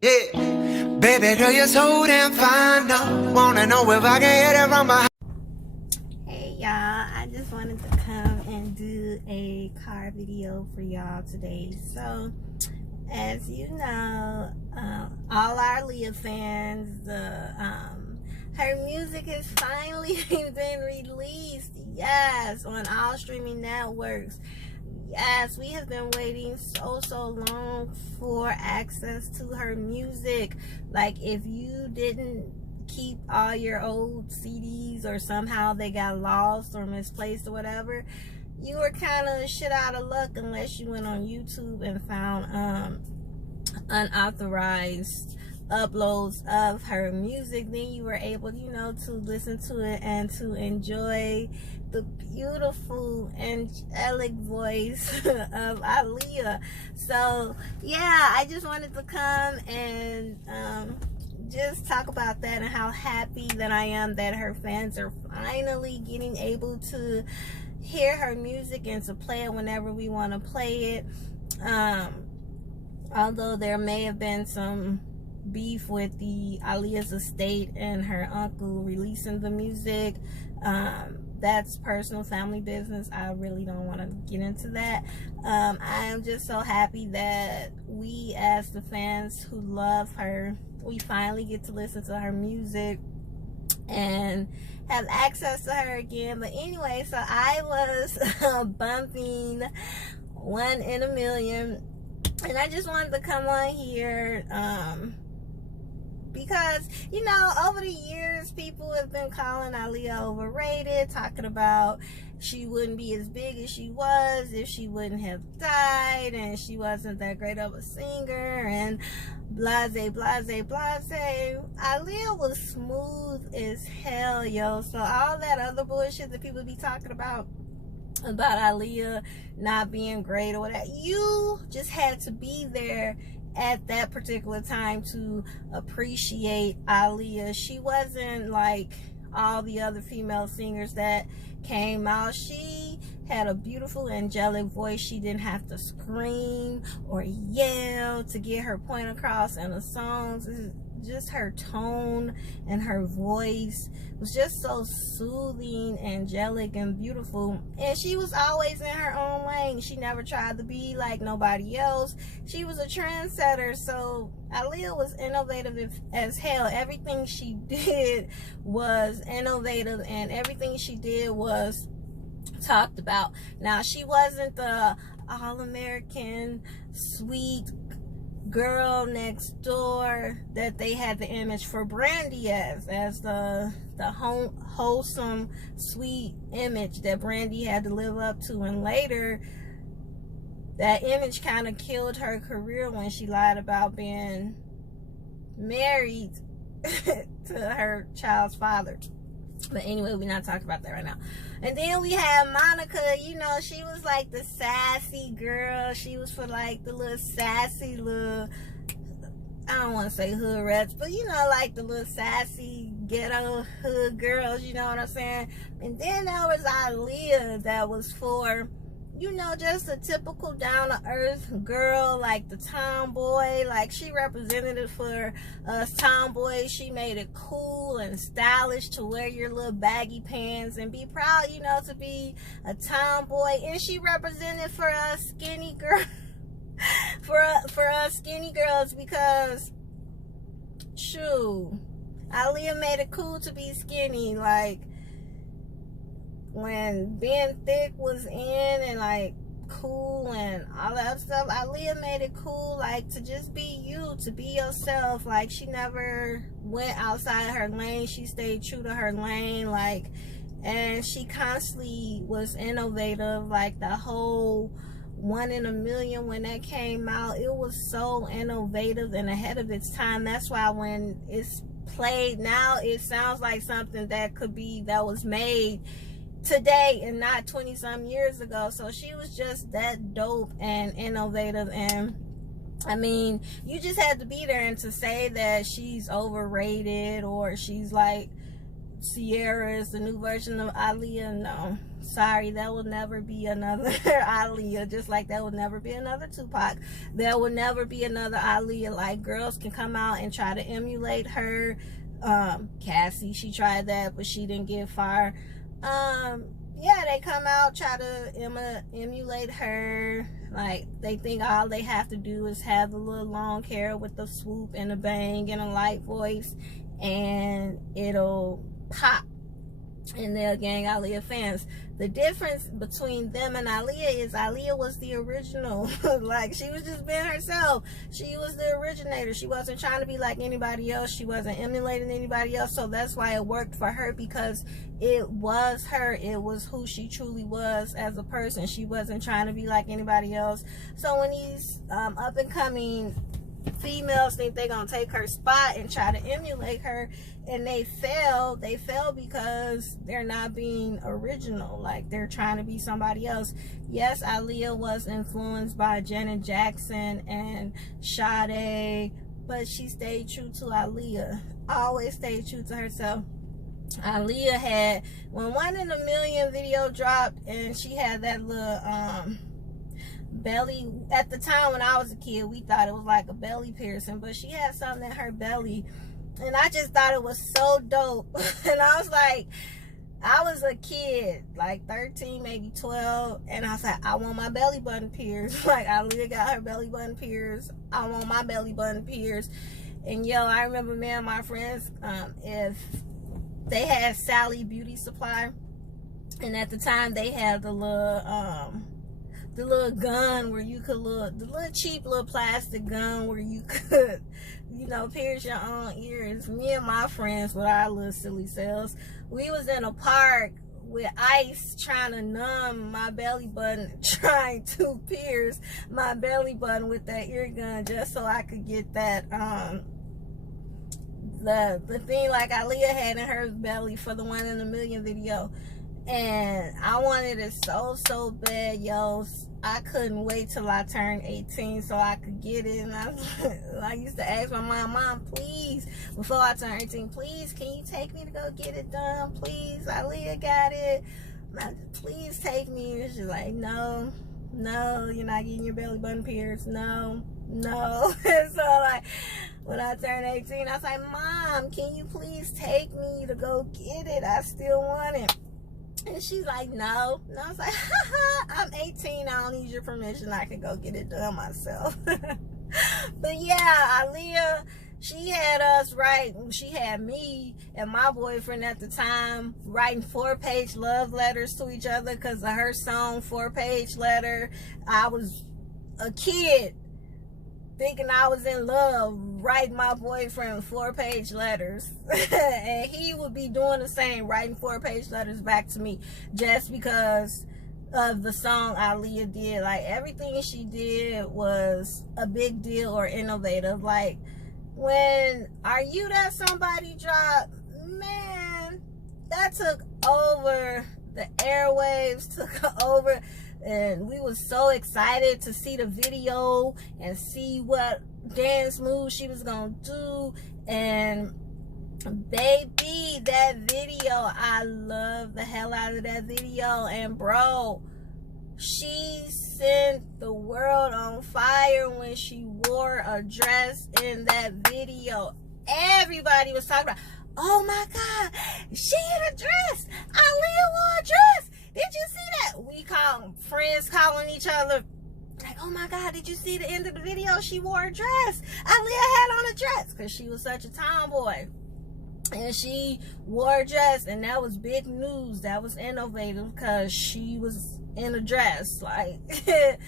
Yeah, baby girl, you're so damn fine. No, wanna know if I can hit it from behind. Hey y'all, I just wanted to come and do a car video for y'all today. So, as you know, all our Aaliyah fans, her music has finally been released. Yes, on all streaming networks. Yes, we have been waiting so long for access to her music. Like, if you didn't keep all your old CDs or somehow they got lost or misplaced or whatever, you were kind of shit out of luck unless you went on YouTube and found unauthorized uploads of her music. Then you were able, to listen to it and to enjoy the beautiful angelic voice of Aaliyah. So yeah, I just wanted to come and just talk about that and how happy that I am that her fans are finally getting able to hear her music and to play it whenever we want to play it. Although there may have been some beef with the Aaliyah's estate and her uncle releasing the music, that's personal family business. I really don't want to get into that. I am just so happy that we, as the fans who love her, we finally get to listen to her music and have access to her again. But anyway, so I was bumping One in a Million, and I just wanted to come on here because, over the years, people have been calling Aaliyah overrated, talking about she wouldn't be as big as she was if she wouldn't have died, and she wasn't that great of a singer, and blase. Aaliyah was smooth as hell, yo. So all that other bullshit that people be talking about Aaliyah not being great or whatever, you just had to be there at that particular time to appreciate Aaliyah. She wasn't like all the other female singers that came out. She had a beautiful angelic voice. She didn't have to scream or yell to get her point across in the songs. Just her tone and her voice was just so soothing, angelic, and beautiful. And she was always in her own lane. She never tried to be like nobody else. She was a trendsetter. So Aaliyah was innovative as hell. Everything she did was innovative, and everything she did was talked about. Now, she wasn't the all-American sweet girl next door that they had the image for Brandy as the wholesome, sweet image that Brandy had to live up to. And later, that image kind of killed her career when she lied about being married to her child's father. But anyway, we're not talking about that right now. And then we had Monica. She was like the sassy girl. She was for like the little sassy little, I don't want to say hood rats, but like the little sassy ghetto hood girls, you know what I'm saying? And then there was Aaliyah that was for, just a typical down-to-earth girl, like the tomboy. Like, she represented it for us tomboys. She made it cool and stylish to wear your little baggy pants and be proud, to be a tomboy. And she represented for us skinny girls, for us skinny girls, because, shoot, Aaliyah made it cool to be skinny. Like, when being thick was in and like cool and all that stuff, Aaliyah made it cool, like, to just be you, to be yourself. Like, she never went outside her lane. She stayed true to her lane, like, and she constantly was innovative. Like, the whole One in a Million, when that came out, it was so innovative and ahead of its time. That's why when it's played now, it sounds like something that was made today and not 20-some years ago. So she was just that dope and innovative. And I mean, you just had to be there. And to say that she's overrated or she's like Sierra is the new version of Aaliyah. No, sorry, there will never be another Aaliyah. Just like there will never be another Tupac. There will never be another Aaliyah. Like, girls can come out and try to emulate her. Cassie, she tried that, but she didn't get far. Yeah, they come out, try to emulate her. Like, they think all they have to do is have the little long hair with the swoop and a bang and a light voice, and it'll pop, and they'll gang Aaliyah fans. The difference between them and Aaliyah is Aaliyah was the original. Like, she was just being herself. She was the originator. She wasn't trying to be like anybody else. She wasn't emulating anybody else. So that's why it worked for her, because it was her. It was who she truly was as a person. She wasn't trying to be like anybody else. So when these up and coming females think they're gonna take her spot and try to emulate her, and they fail because they're not being original. Like, they're trying to be somebody else. Yes, Aaliyah was influenced by Janet Jackson and Sade, but she stayed true to Aaliyah. Always stayed true to herself. Aaliyah had, when 1 in a Million video dropped, and she had that little belly. At the time when I was a kid, we thought it was like a belly piercing, but she had something in her belly, and I just thought it was so dope. And I was like, I was a kid, like 13, maybe 12, and I was like, I want my belly button pierced. Like, Aaliyah got her belly button pierced. I want my belly button pierced. And yo, I remember me and my friends, if they had Sally Beauty Supply, and at the time they had the little gun where you could the little cheap little plastic gun where you could, you know, pierce your own ears. Me and my friends with our little silly selves, we was in a park with ice trying to numb my belly button, trying to pierce my belly button with that ear gun, just so I could get that the thing like Aaliyah had in her belly for the 1 in a Million video. And I wanted it so bad, yo. I couldn't wait till I turned 18 so I could get it. And I used to ask my mom, please, before I turned 18, please, can you take me to go get it done? Please, Aaliyah got it. Please take me. And she's like, no, you're not getting your belly button pierced. No. And so, like, when I turned 18, I was like, Mom, can you please take me to go get it? I still want it. And she's like, no. And I was like, I'm 18. I don't need your permission. I can go get it done myself. But yeah, Aaliyah, she had us writing. She had me and my boyfriend at the time writing 4-page love letters to each other because of her song 4-page letter. I was a kid thinking I was in love, writing my boyfriend 4-page letters. And he would be doing the same, writing 4-page letters back to me, just because of the song Aaliyah did. Like, everything she did was a big deal or innovative. Like, when Are You That Somebody dropped, man, that took over the airwaves, took over. And we was so excited to see the video and see what dance moves she was gonna do. And baby, that video, I love the hell out of that video. And bro, she sent the world on fire when she wore a dress in that video. Everybody was talking about, oh my God, she in a dress. Aaliyah wore a dress. Did you see that? We call friends calling each other like, oh my God, did you see the end of the video? She wore a dress. Aaliyah had on a dress because she was such a tomboy. And she wore a dress, and that was big news. That was innovative because she was in a dress. Like, that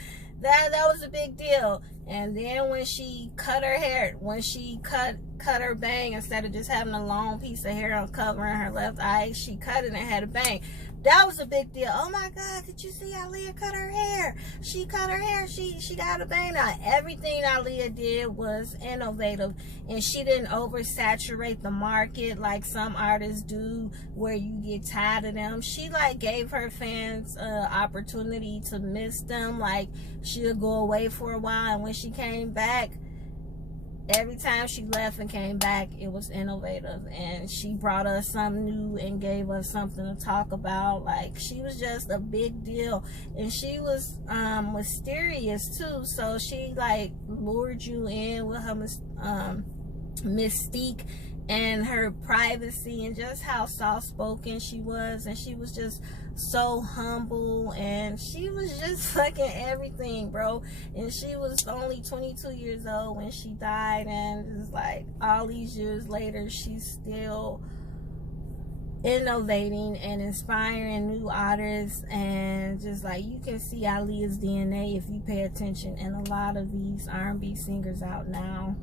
was a big deal. And then when she cut her hair, when she cut her bang, instead of just having a long piece of hair covering her left eye, she cut it and had a bang. That was a big deal. Oh my God, did you see Aaliyah cut her hair? She cut her hair. She got a bang. Now, everything Aaliyah did was innovative, and she didn't oversaturate the market like some artists do, where you get tired of them. She like gave her fans opportunity to miss them. Like, she'll go away for a while, and when she came back, every time she left and came back, it was innovative, and she brought us something new and gave us something to talk about. Like, she was just a big deal, and she was mysterious too, so she like lured you in with her mystique and her privacy, and just how soft-spoken she was, and she was just so humble, and she was just fucking everything, bro. And she was only 22 years old when she died, and it's like all these years later, she's still innovating and inspiring new artists, and just like you can see Aaliyah's DNA if you pay attention in a lot of these R&B singers out now.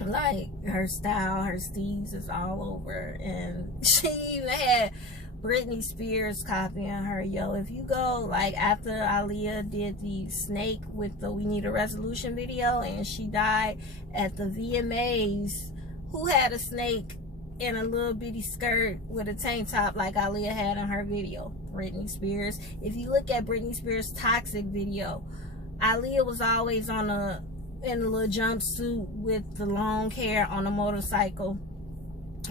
Like, her style, her steez is all over, and she even had Britney Spears copying her. Yo, if you go, like, after Aaliyah did the snake with the We Need a Resolution video, and she died at the VMAs, who had a snake in a little bitty skirt with a tank top like Aaliyah had in her video? Britney Spears. If you look at Britney Spears' Toxic video, Aaliyah was always in a little jumpsuit with the long hair on a motorcycle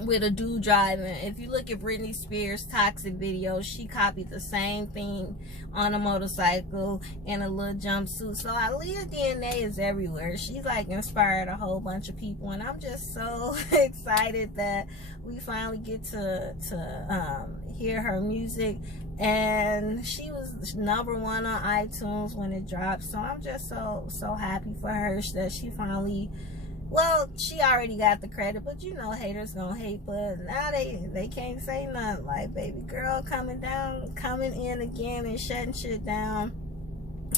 with a dude driving. If you look at Britney Spears' Toxic video, she copied the same thing on a motorcycle in a little jumpsuit. So Aaliyah DNA is everywhere. She's like inspired a whole bunch of people, and I'm just so excited that we finally get to hear her music. And she was #1 on iTunes when it dropped, so I'm just so happy for her that she finally, well, she already got the credit, but you know haters gonna hate, but now they can't say nothing. Like, baby girl coming in again and shutting shit down.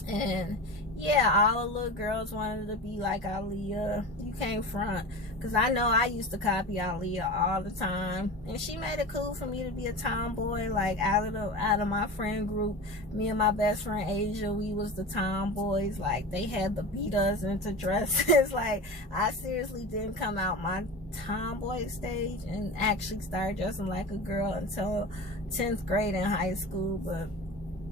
And yeah, all the little girls wanted to be like Aaliyah. You can't front, because I know I used to copy Aaliyah all the time, and she made it cool for me to be a tomboy. Like, out of my friend group, me and my best friend Asia, we was the tomboys. Like, they had to beat us into dresses. Like, I seriously didn't come out my tomboy stage and actually start dressing like a girl until 10th grade in high school. But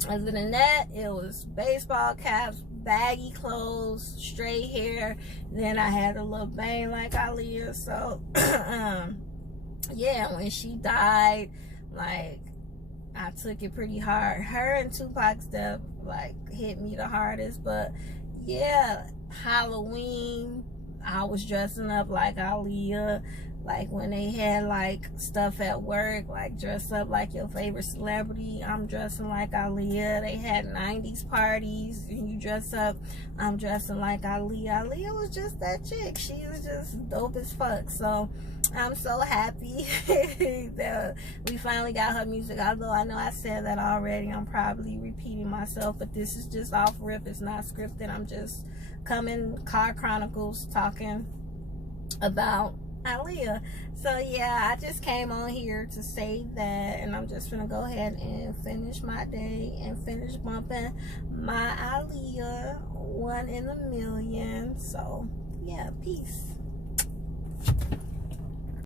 other than that, it was baseball caps, baggy clothes, straight hair. Then I had a little bang like Aaliyah. So yeah, when she died, like, I took it pretty hard. Her and Tupac's death like hit me the hardest. But yeah, Halloween, I was dressing up like Aaliyah. Like, when they had like stuff at work, like dress up like your favorite celebrity, I'm dressing like Aaliyah. They had 90s parties and you dress up, I'm dressing like Aaliyah. Aaliyah was just that chick. She was just dope as fuck. So I'm so happy that we finally got her music. Although I know I said that already, I'm probably repeating myself, but this is just off rip. It's not scripted. I'm just coming Car Chronicles talking about Aaliyah. So yeah, I just came on here to say that, and I'm just gonna go ahead and finish my day and finish bumping my Aaliyah 1 in a million. So yeah, peace.